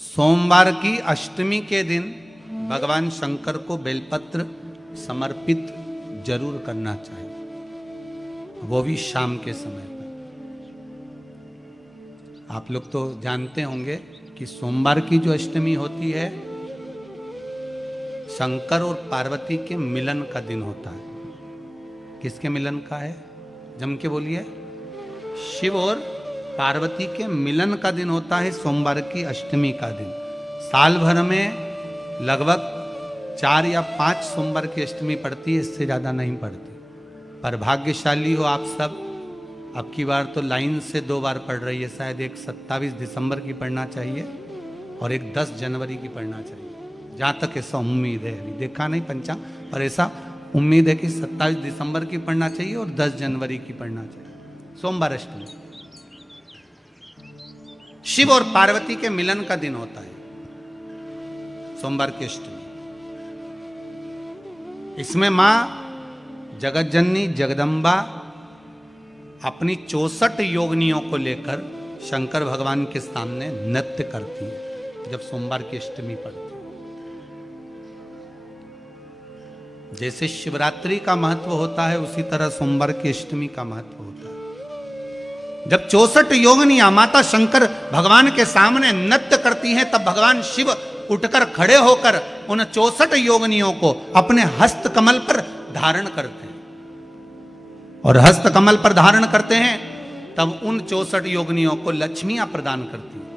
सोमवार की अष्टमी के दिन भगवान शंकर को बेलपत्र समर्पित जरूर करना चाहिए, वो भी शाम के समय पर। आप लोग तो जानते होंगे कि सोमवार की जो अष्टमी होती है शंकर और पार्वती के मिलन का दिन होता है। किसके मिलन का है? जम के बोलिए। शिव और पार्वती के मिलन का दिन होता है सोमवार की अष्टमी का दिन। साल भर में लगभग 4 या 5 सोमवार की अष्टमी पड़ती है, इससे ज़्यादा नहीं पड़ती। पर भाग्यशाली हो आप सब, अब की बार तो लाइन से 2 बार पड़ रही है। शायद एक 27 दिसंबर की पढ़ना चाहिए और एक 10 जनवरी की पढ़ना चाहिए, जहाँ तक ऐसा उम्मीद है। अभी देखा नहीं पंचांग, पर ऐसा उम्मीद है कि 27 दिसंबर की पढ़ना चाहिए और 10 जनवरी की पढ़ना चाहिए। सोमवार अष्टमी शिव और पार्वती के मिलन का दिन होता है सोमवार की अष्टमी। इसमें मां जगतजननी जगदम्बा अपनी 64 योगिनियों को लेकर शंकर भगवान के सामने नृत्य करती है जब सोमवार की अष्टमी पड़ती है। जैसे शिवरात्रि का महत्व होता है उसी तरह सोमवार की अष्टमी का महत्व होता है। जब 64 योगिनियां माता शंकर भगवान के सामने नृत्य करती हैं तब भगवान शिव उठकर खड़े होकर उन 64 योगिनियों को अपने हस्त कमल पर धारण करते हैं, और हस्त कमल पर धारण करते हैं तब उन 64 योगिनियों को लक्ष्मियां प्रदान करती हैं।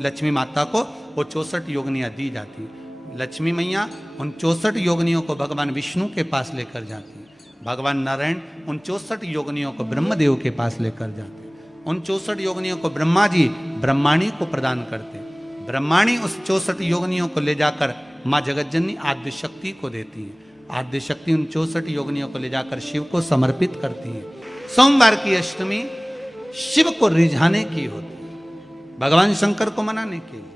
लक्ष्मी माता को वो 64 योगिनियां दी जाती हैं। लक्ष्मी मैया उन 64 योगिनियों को भगवान विष्णु के पास लेकर जाती है। भगवान नारायण उन 64 योगिनियों को ब्रह्मदेव के पास लेकर जाते हैं। उन 64 योगिनियों को ब्रह्मा जी ब्रह्माणी को प्रदान करते हैं। ब्रह्माणी उस 64 योगिनियों को ले जाकर माँ जगतजननी आद्य शक्ति को देती है। आद्य शक्ति उन 64 योगिनियों को ले जाकर शिव को समर्पित करती है। सोमवार की अष्टमी शिव को रिझाने की होती है, भगवान शंकर को मनाने के लिए,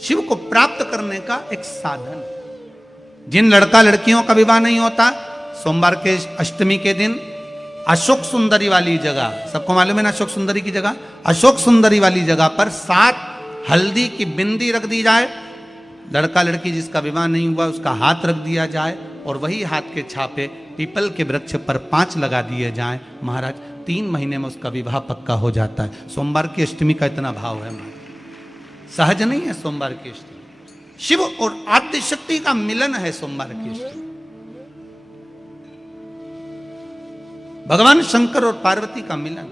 शिव को प्राप्त करने का एक साधन। जिन लड़का लड़कियों का विवाह नहीं होता, सोमवार के अष्टमी के दिन अशोक सुंदरी वाली जगह, सबको मालूम है ना अशोक सुंदरी की जगह, अशोक सुंदरी वाली जगह पर 7 हल्दी की बिंदी रख दी जाए। लड़का लड़की जिसका विवाह नहीं हुआ उसका हाथ रख दिया जाए और वही हाथ के छापे पीपल के वृक्ष पर 5 लगा दिए जाएं। महाराज 3 महीने में उसका विवाह पक्का हो जाता है। सोमवार की अष्टमी का इतना भाव है, सहज नहीं है। सोमवार की अष्टमी शिव और आद्य शक्ति का मिलन है। सोमवार की अष्टमी भगवान शंकर और पार्वती का मिलन।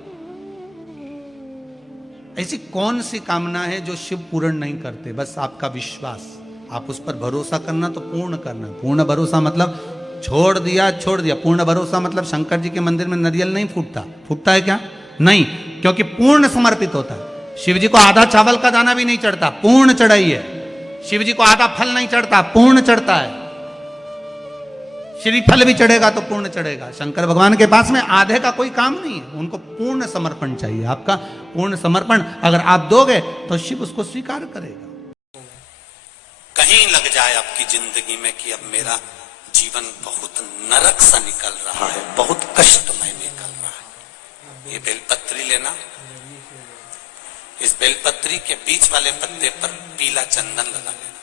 ऐसी कौन सी कामना है जो शिव पूर्ण नहीं करते? बस आपका विश्वास, आप उस पर भरोसा करना तो पूर्ण करना। पूर्ण भरोसा मतलब छोड़ दिया। पूर्ण भरोसा मतलब शंकर जी के मंदिर में नारियल नहीं फूटता है क्या? नहीं, क्योंकि पूर्ण समर्पित होता है। शिव जी को आधा चावल का दाना भी नहीं चढ़ता, पूर्ण चढ़ाई है। शिव जी को आधा फल नहीं चढ़ता, पूर्ण चढ़ता है। श्रीफल भी चढ़ेगा तो पूर्ण चढ़ेगा। शंकर भगवान के पास में आधे का कोई काम नहीं है, उनको पूर्ण समर्पण चाहिए। आपका पूर्ण समर्पण अगर आप दोगे तो शिव उसको स्वीकार करेगा। कहीं लग जाए आपकी जिंदगी में कि अब मेरा जीवन बहुत नरक सा निकल रहा है, बहुत कष्टमय निकल रहा है, ये बेलपत्री लेना। इस बेलपत्री के बीच वाले पत्ते पर पीला चंदन लगा लेना।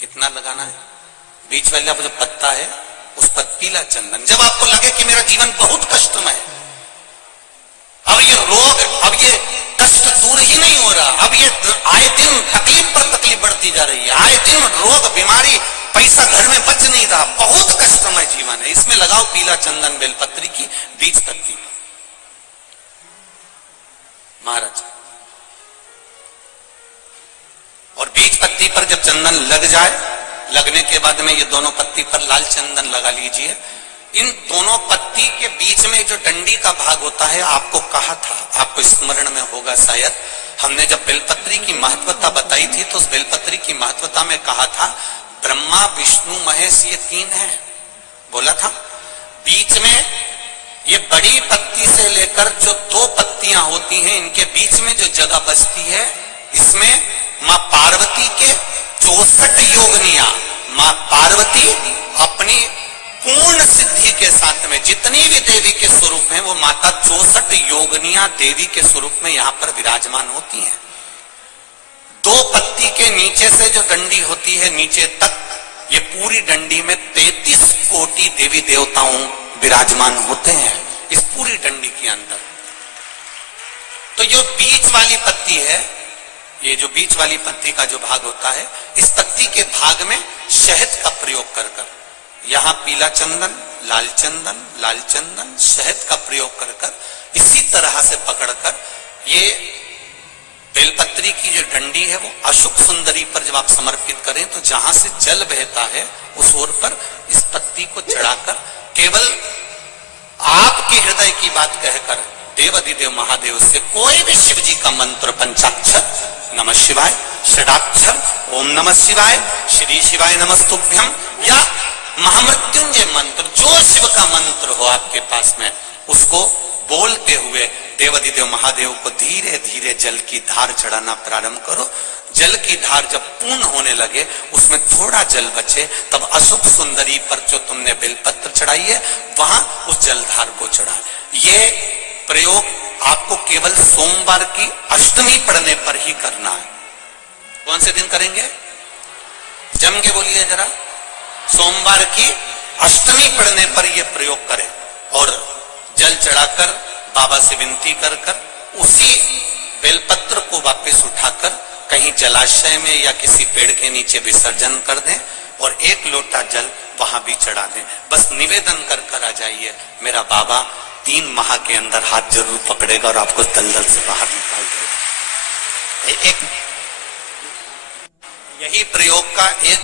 कितना लगाना है? बीच वाला जो पत्ता है उस पर पीला चंदन। जब आपको लगे कि मेरा जीवन बहुत कष्टमय है, अब ये रोग, अब ये कष्ट दूर ही नहीं हो रहा, अब ये आए दिन तकलीफ पर तकलीफ बढ़ती जा रही है, आए दिन रोग बीमारी, पैसा घर में बच नहीं रहा, बहुत कष्टमय जीवन है, इसमें लगाओ पीला चंदन बेलपत्री की बीच पत्ती महाराज। और बीज पत्ती पर जब चंदन लग जाए, लगने के बाद में ये दोनों पत्ती पर लाल चंदन लगा लीजिए। इन दोनों पत्ती के बीच में जो डंडी का भाग होता है, आपको कहा था, आपको स्मरण में होगा शायद, हमने जब बेलपत्री की महत्वता बताई थी तो उस बेलपत्री की महत्वता में कहा था ब्रह्मा विष्णु महेश ये 3 है, बोला था। बीच में ये बड़ी पत्ती से लेकर जो 2 पत्तियां होती हैं, इनके बीच में जो जगह बचती है, इसमें मां पार्वती के 64 योगिनियां, मां पार्वती अपनी पूर्ण सिद्धि के साथ में जितनी भी देवी के स्वरूप हैं, वो माता 64 योगिनियां देवी के स्वरूप में यहां पर विराजमान होती हैं। 2 पत्ती के नीचे से जो डंडी होती है नीचे तक, ये पूरी डंडी में 33 कोटि देवी देवताओं विराजमान होते हैं इस पूरी डंडी के अंदर। तो जो बीच वाली पत्ती है, ये जो बीच वाली पत्ती का जो भाग होता है, इस पत्ती के भाग में शहद का प्रयोग कर कर, यहां पीला चंदन, लाल चंदन, लाल चंदन, शहद का प्रयोग कर कर, इसी तरह से पकड़कर ये बेलपत्री की जो डंडी है वो अशुक सुंदरी पर जब आप समर्पित करें तो जहां से जल बहता है उस ओर पर इस पत्ती को चढ़ाकर केवल आपके हृदय की बात कहकर देवाधिदेव महादेव से कोई भी शिव जी का मंत्र, पंचाक्षर नमः शिवाय, षडाक्षर ओम नमः शिवाय, श्री शिवाय नमस्तुभ्यम, या महामृत्युंजय मंत्र, जो शिव का मंत्र हो आपके पास में, उसको बोलते हुए देवाधिदेव महादेव को धीरे धीरे जल की धार चढ़ाना प्रारंभ करो। जल की धार जब पूर्ण होने लगे, उसमें थोड़ा जल बचे, तब अशुभ सुंदरी पर जो तुमने बेलपत्र चढ़ाई है वहां उस जलधार को चढ़ा। ये प्रयोग आपको केवल सोमवार की अष्टमी पढ़ने पर ही करना है। कौन से दिन करेंगे? जम के बोलिए जरा। सोमवार की अष्टमी पढ़ने पर यह प्रयोग करें और जल चढ़ाकर बाबा से विनती कर कर उसी बेलपत्र को वापस उठाकर कहीं जलाशय में या किसी पेड़ के नीचे विसर्जन कर दें और 1 लोटा जल वहां भी चढ़ा दें। बस निवेदन कर कर आ जाइए, मेरा बाबा 3 माह के अंदर हाथ जरूर पकड़ेगा और आपको दलदल से बाहर निकाल देगा। यही प्रयोग का एक